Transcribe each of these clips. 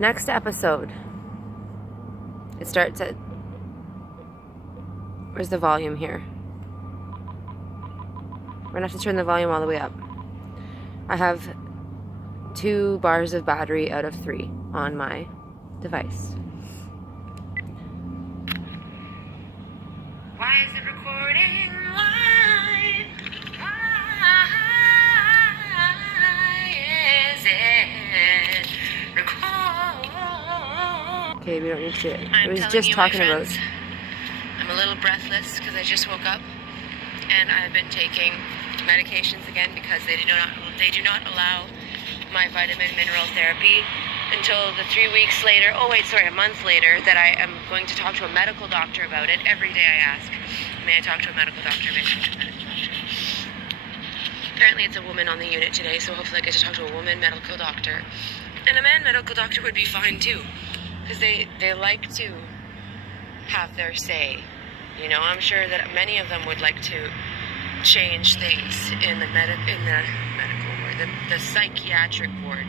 Next episode. It starts at... Where's the volume here? We're gonna have to turn the volume all the way up. I have 2 bars of battery out of 3 on my device. Why is it recording? Why is it recording? Okay, we don't need to. It was just talking about. I'm a little breathless because I just woke up, and I've been taking medications again because they do not allow my vitamin mineral therapy until the 3 weeks later, a month later, that I am going to talk to a medical doctor about it. Every day I ask, may I talk to a medical doctor? May I talk to a medical doctor? Apparently it's a woman on the unit today, so hopefully I get to talk to a woman medical doctor. And a man medical doctor would be fine too, because they like to have their say. You know, I'm sure that many of them would like to change things in the medical ward, the psychiatric ward.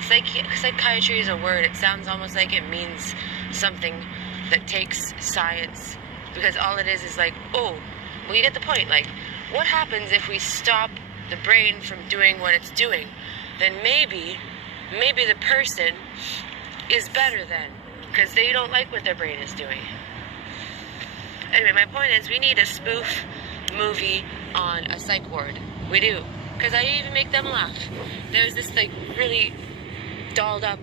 Psychiatry is a word. It sounds almost like it means something that takes science, because all it is like, oh, well, you get the point. Like, what happens if we stop the brain from doing what it's doing? Then maybe the person is better then, because they don't like what their brain is doing. Anyway, my point is, we need a spoof movie on a psych ward. We do. Because I even make them laugh. There's this, like, really dolled up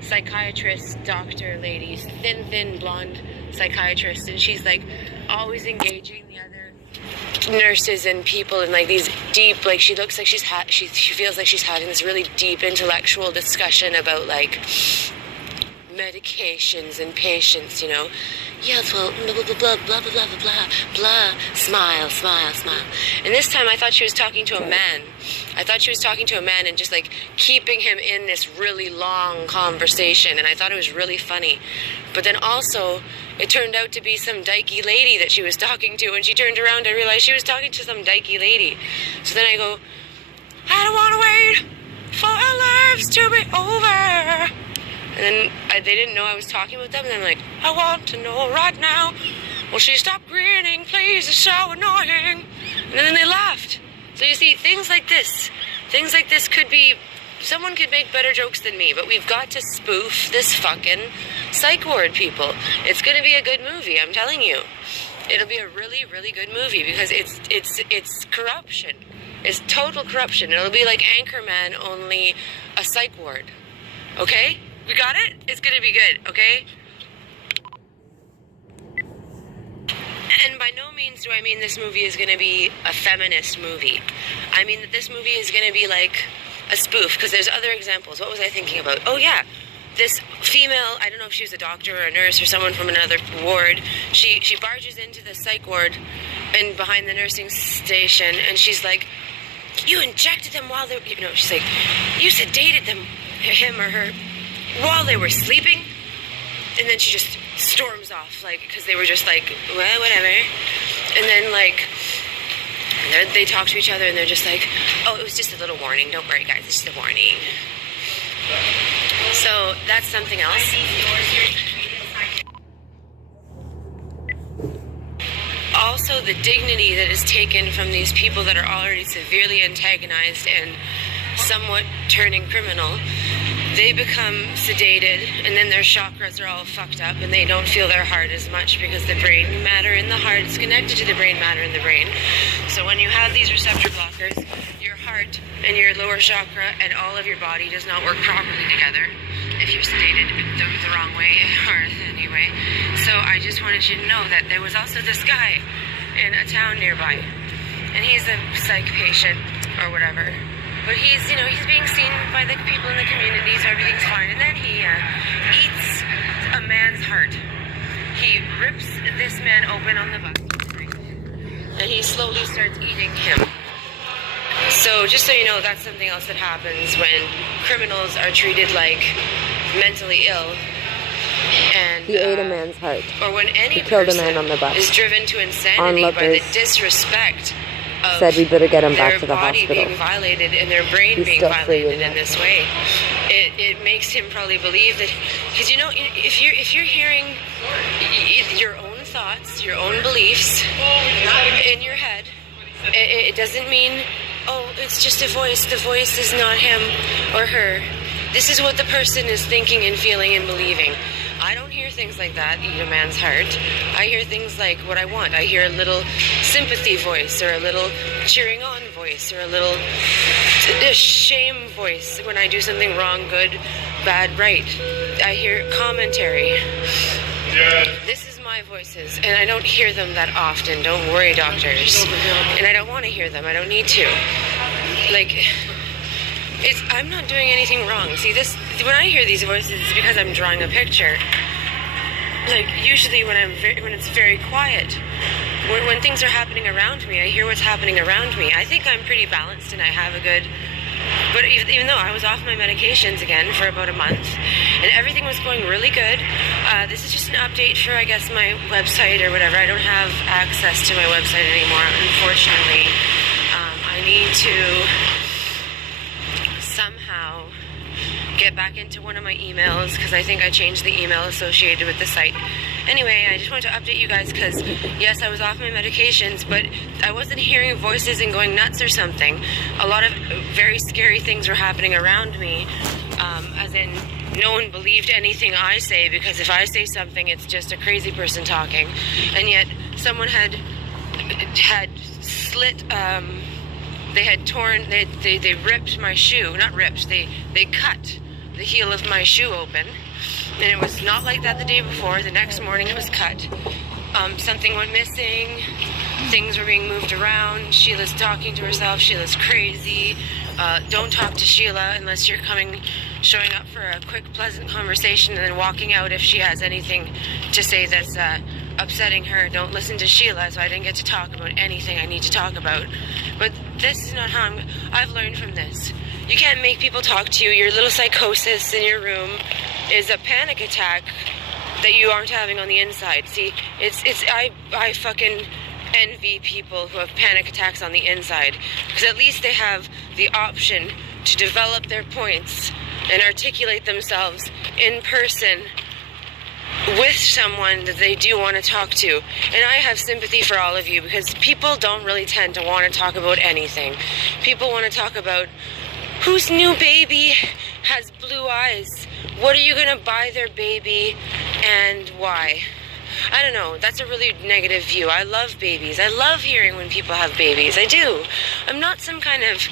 psychiatrist, doctor lady, thin, blonde psychiatrist, and she's, like, always engaging the other nurses and people in, like, these deep, like, she looks like she feels like she's having this really deep intellectual discussion about, like, medications and patients, you know. Yes, well, blah, blah, blah, blah, blah, blah, blah, blah, blah, smile. And this time I thought she was talking to a man. I thought she was talking to a man and just, like, keeping him in this really long conversation, and I thought it was really funny. But then also, it turned out to be some dykey lady that she was talking to. When she turned around, I realized she was talking to some dykey lady. So then I go, I don't want to wait for our lives to be over. And then they didn't know I was talking with them, and I'm like, I want to know right now. Will she stop grinning, please? It's so annoying. And then they laughed. So you see, things like this could be, someone could make better jokes than me, but we've got to spoof this fucking psych ward, people. It's going to be a good movie, I'm telling you. It'll be a really, really good movie, because it's corruption. It's total corruption. It'll be like Anchorman, only a psych ward. Okay? We got it? It's gonna be good, okay? And by no means do I mean this movie is gonna be a feminist movie. I mean that this movie is gonna be like a spoof, because there's other examples. What was I thinking about? Oh yeah, this female, I don't know if she was a doctor or a nurse or someone from another ward, she barges into the psych ward and behind the nursing station, and she's like, you injected them while they, you know, she's like, you sedated them, him or her, while they were sleeping. And then she just storms off, like, because they were just like, well, whatever. And then, like, they talk to each other, and they're just like, oh, it was just a little warning. Don't worry, guys, it's just a warning. So that's something else. Also, the dignity that is taken from these people that are already severely antagonized and somewhat turning criminal. They become sedated, and then their chakras are all fucked up, and they don't feel their heart as much, because the brain matter in the heart is connected to the brain matter in the brain. So when you have these receptor blockers, your heart and your lower chakra and all of your body does not work properly together if you're sedated the wrong way, or anyway. So I just wanted you to know that there was also this guy in a town nearby, and he's a psych patient or whatever. But he's, you know, he's being seen by the people in the community, so everything's fine. And then he eats a man's heart. He rips this man open on the bus, and he slowly starts eating him. So just so you know, that's something else that happens when criminals are treated like mentally ill. And he ate a man's heart. Or when any he killed person a man on the bus. is driven to insanity by the disrespect said we better get him back to the hospital. Their body being violated and their brain being violated in this way. It makes him probably believe that, because you know, if you're hearing your own thoughts, your own beliefs in your head, it doesn't mean, oh, it's just a voice. The voice is not him or her. This is what the person is thinking and feeling and believing. I don't hear things like that eat a man's heart. I hear things like what I want. I hear a little sympathy voice, or a little cheering on voice, or a little shame voice when I do something wrong, good, bad, right. I hear commentary. This is my voices, and I don't hear them that often. Don't worry, doctors. And I don't want to hear them. I don't need to. Like, I'm not doing anything wrong. See, when I hear these voices, it's because I'm drawing a picture. Like, usually when it's very quiet, when things are happening around me, I hear what's happening around me. I think I'm pretty balanced and I have a good... But even though I was off my medications again for about a month, and everything was going really good, this is just an update for, I guess, my website or whatever. I don't have access to my website anymore, unfortunately. I need to somehow get back into one of my emails, because I think I changed the email associated with the site. Anyway, I just wanted to update you guys, because yes, I was off my medications, but I wasn't hearing voices and going nuts or something. A lot of very scary things were happening around me, as in no one believed anything I say, because if I say something, it's just a crazy person talking. And yet someone had slit, they had torn, they ripped my shoe, not ripped, they cut the heel of my shoe open, and it was not like that the day before. The next morning it was cut. Something went missing, things were being moved around. Sheila's talking to herself, Sheila's crazy. Don't talk to Sheila unless you're showing up for a quick, pleasant conversation, and then walking out if she has anything to say that's upsetting her. Don't listen to Sheila. So I didn't get to talk about anything I need to talk about. But this is not how I've learned from this. You can't make people talk to you. Your little psychosis in your room is a panic attack that you aren't having on the inside. See, I fucking envy people who have panic attacks on the inside, because at least they have the option to develop their points and articulate themselves in person with someone that they do want to talk to. And I have sympathy for all of you, because people don't really tend to want to talk about anything. People want to talk about whose new baby has blue eyes, what are you going to buy their baby, and why. I don't know, that's a really negative view. I love babies. I love hearing when people have babies. I do. I'm not some kind of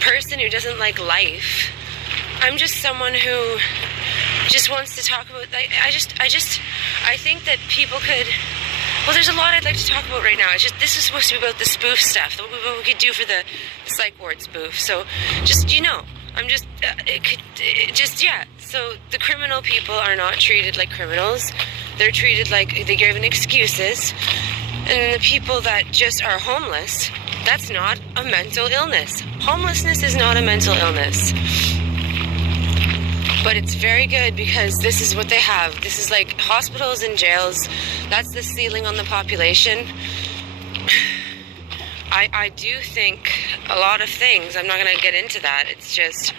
person who doesn't like life. I'm just someone who just wants to talk about, I think that people could, well, there's a lot I'd like to talk about right now. It's just, this is supposed to be about the spoof stuff, what we could do for the psych ward spoof. So, just, you know, I'm just, yeah. So, the criminal people are not treated like criminals. They're treated like they're given excuses. And the people that just are homeless, that's not a mental illness. Homelessness is not a mental illness. But it's very good, because this is what they have. This is like hospitals and jails. That's the ceiling on the population. I do think a lot of things. I'm not going to get into that. It's just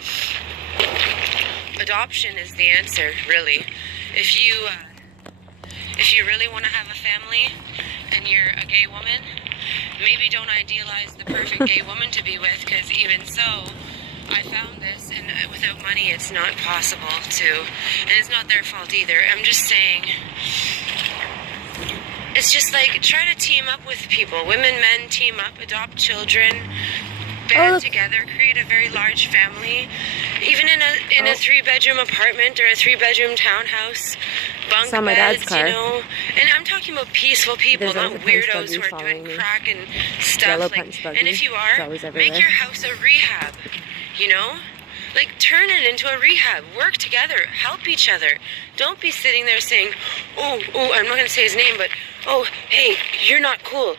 adoption is the answer, really. If you really want to have a family and you're a gay woman, maybe don't idealize the perfect gay woman to be with, because even so, I found this, and without money it's not possible to, and it's not their fault either. I'm just saying, it's just like, try to team up with people. Women, men, team up, adopt children, band together, create a very large family. Even in a 3-bedroom apartment or a 3-bedroom townhouse, bunk beds, you know. And I'm talking about peaceful people, not weirdos who are doing crack and stuff. Like, and if you are, make your house a rehab. You know? Like, turn it into a rehab. Work together. Help each other. Don't be sitting there saying, oh, I'm not going to say his name, but, oh, hey, you're not cool.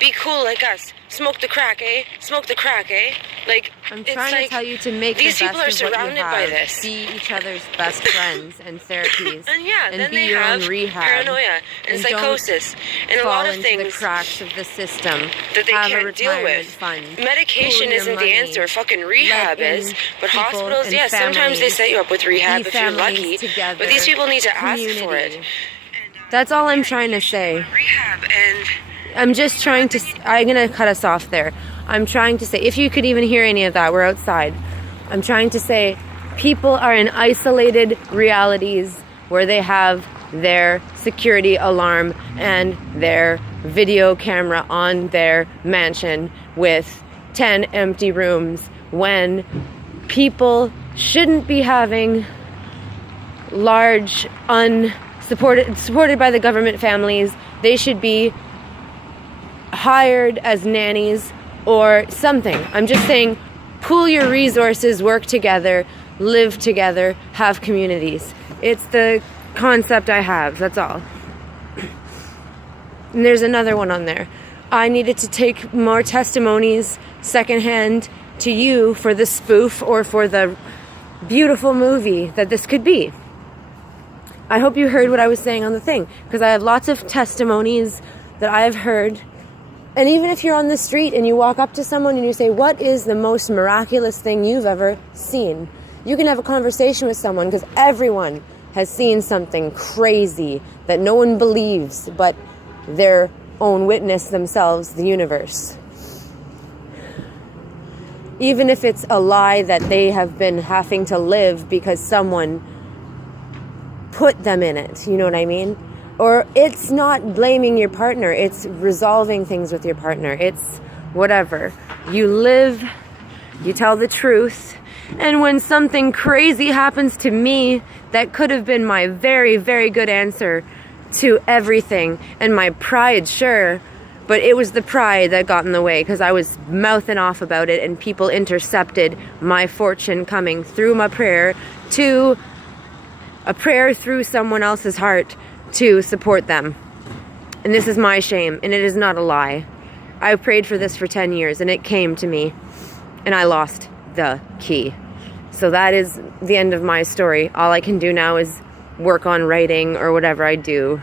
Be cool like us. Smoke the crack, eh? Smoke the crack, eh? Like, I'm it's trying like, to tell you to make these the people best are of what surrounded you by have. this. Be each other's best friends and therapies. And yeah, and then be they your have own rehab. paranoia and psychosis and a fall lot of into things the cracks of the system that they have a can't deal retirement with. Fund. Medication Pool your isn't the money. answer. Fucking rehab Let is. in But people hospitals, and yeah, sometimes they families. set you up with rehab Be if you're families lucky. together. But these people need to ask for it. Community. That's all I'm trying to say. Rehab and I'm just trying to, I'm going to cut us off there. I'm trying to say, if you could even hear any of that, we're outside. I'm trying to say, people are in isolated realities where they have their security alarm and their video camera on their mansion with 10 empty rooms, when people shouldn't be having large, supported by the government families. They should be hired as nannies or something. I'm just saying, pool your resources, work together, live together, have communities. It's the concept I have, that's all. And there's another one on there. I needed to take more testimonies secondhand to you for the spoof or for the beautiful movie that this could be. I hope you heard what I was saying on the thing, because I have lots of testimonies that I have heard. And even if you're on the street and you walk up to someone and you say, what is the most miraculous thing you've ever seen? You can have a conversation with someone, because everyone has seen something crazy that no one believes but their own witness themselves, the universe. Even if it's a lie that they have been having to live because someone put them in it, you know what I mean? Or it's not blaming your partner, it's resolving things with your partner. It's whatever. You live, you tell the truth, and when something crazy happens to me, that could have been my very, very good answer to everything, and my pride, sure, but it was the pride that got in the way, because I was mouthing off about it, and people intercepted my fortune coming through my prayer to a prayer through someone else's heart to support them. And this is my shame, and it is not a lie. I've prayed for this for 10 years, and it came to me, and I lost the key. So that is the end of my story. All I can do now is work on writing or whatever I do,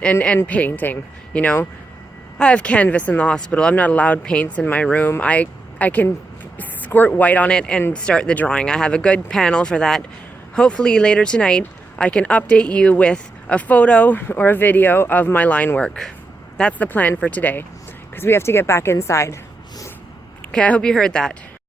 and painting, you know. I have canvas in the hospital. I'm not allowed paints in my room. I can squirt white on it and start the drawing. I have a good panel for that. Hopefully later tonight I can update you with a photo or a video of my line work. That's the plan for today, because we have to get back inside. Okay, I hope you heard that.